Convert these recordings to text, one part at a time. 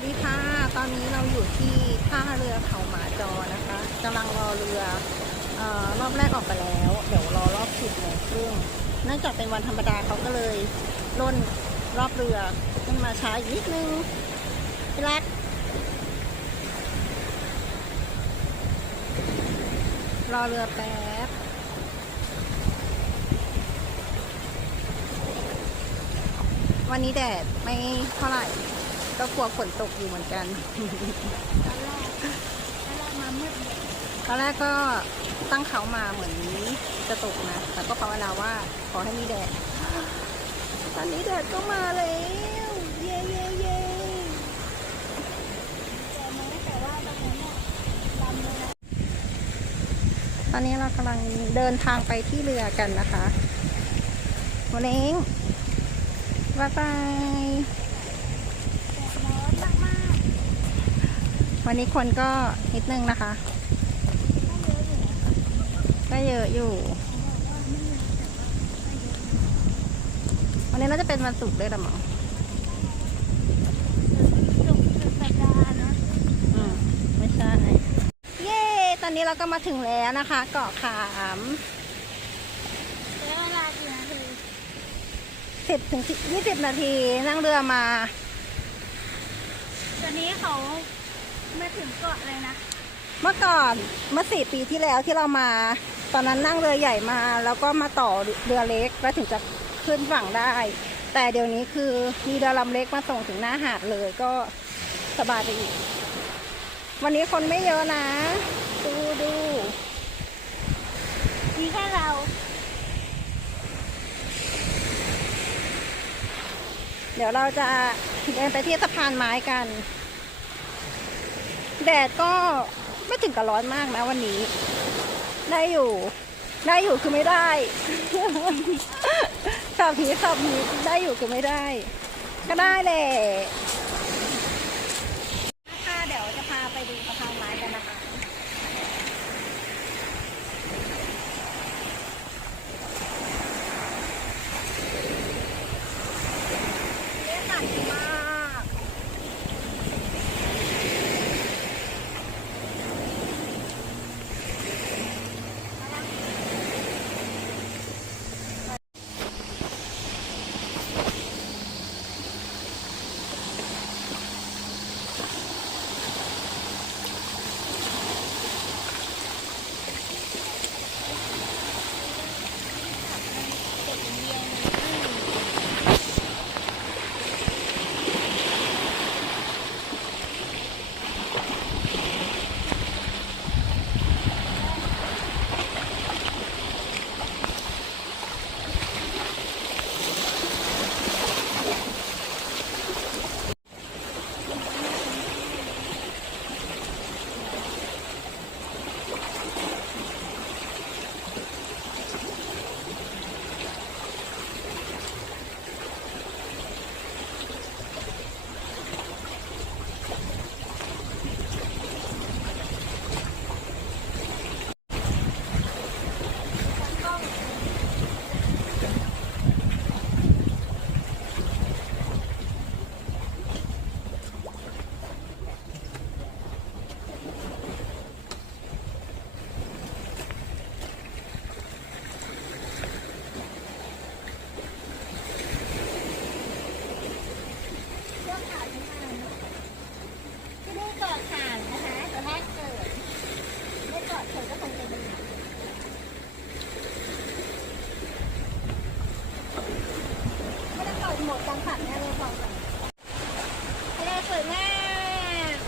วัสดีค่ะ ตอนนี้เราอยู่ที่ท่าเรือเขาหมาจอนะคะกำลังรอเรือเออรอบแรกออกไปแล้ว เดี๋ยวรอรอบสิบโมงครึ่งเนื่องจากเป็นวันธรรมดาเขาก็เลยล่นรอบเรือขึ้นมาช้าอีกนิดนึงพี่รักรอเรือแป๊บวันนี้แดดไม่เท่าไหร่ ก็กลัวฝนตกอยู่เหมือนกันตอนแรกตอนแรกมามืดตอนแรกก็ตั้งเขามาเหมือนจะตกนะ แต่ก็ภาวนาว่าขอให้มีแดด ตอนนี้แดดก็มาแล้ว เย้เย้เย้แต่ว่าตรงนั้นเนี่ยดำเลยตอนนี้เรากำลังเดินทางไปที่เรือกันนะคะโมเล้งบ๊ายบาย แดดร้อนมาก วันนี้คนก็นิดนึงนะคะๆไม่เยอะอยู่นะก็เยอะอยู่ วันนี้น่าจะเป็นวันศุกร์ด้วยละมั้งสุกสุดสัปดาห์นะอืมไม่ใช่เย้ตอนนี้เราก็มาถึงแล้วนะคะ เกาะขามใช้เวลากี่นาทีสิบถึงยี่สิบนาทีนั่งเรือมาตอนนี้เขา ไม่ถึงเกาะเลยนะ เมื่อก่อนเมื่อสี่ปีที่แล้วที่เรามา ตอนนั้นนั่งเรือใหญ่มา แล้วก็มาต่อเรือเล็กแล้วถึงจะขึ้นฝั่งได้ แต่เดี๋ยวนี้คือมีเรือลำเล็กมาส่งถึงหน้าหาดเลยก็สบายไปอีก วันนี้คนไม่เยอะนะ ดูดูมีแค่เราเดี๋ยวเราจะเดินไปที่สะพานไม้กัน แดดก็ไม่ถึงกับร้อนมากนะวันนี้ ได้อยู่ ได้อยู่คือไม่ได้สอบผีสอบผีได้อยู่คือไม่ได้ ก็ได้แหละค่ะ ปิดโหมดการขับแน่เลยบอกเลยทะเลสวยมาก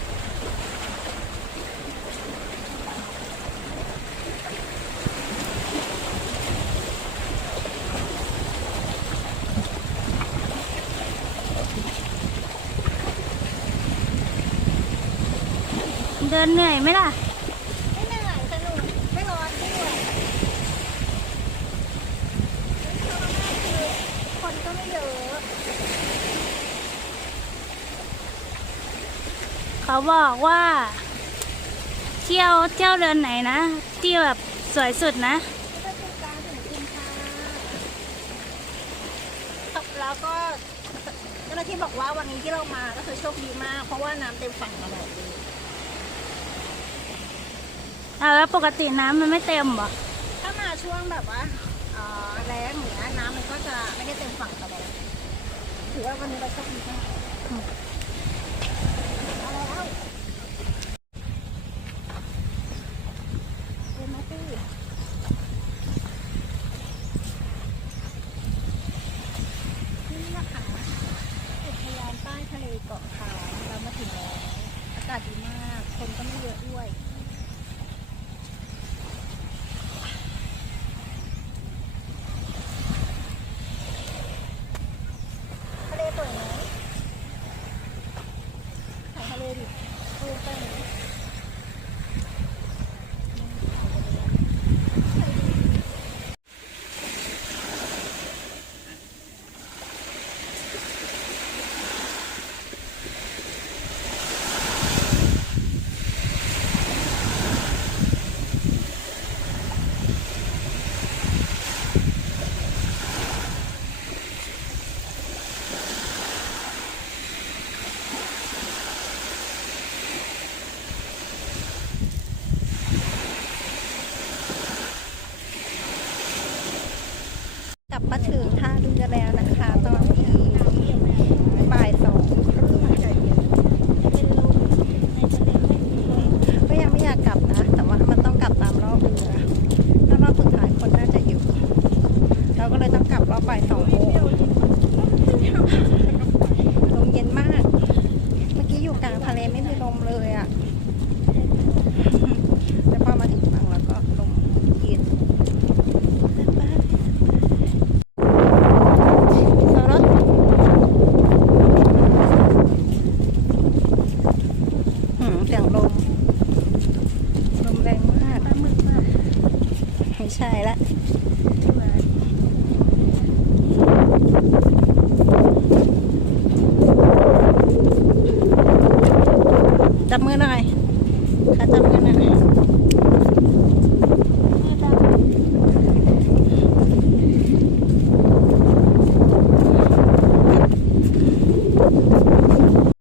เดินเหนื่อยไหมล่ะ ไม่เยอะ เขาบอกว่า เที่ยวเที่ยวเดือนไหนนะ ที่แบบสวยสุดนะก็แล้วก็เจ้าหน้าที่บอกว่าวันนี้ที่เรามาก็คือโชคดีมาก เพราะว่าน้ำเต็มฝั่งตลอดเลยอ่าแล้วปกติน้ำมันไม่เต็มเหรอถ้ามาช่วงแบบว่า อแรงเหรือน้ำมันก็จะไม่ได้เต็มฝั่งแตลอดถือว่าวันนี้เราโชคดีมาก สียงลม ลมแรงมากไม่ใช่ละจับมือหน่อยค่ะจับมือหน่อย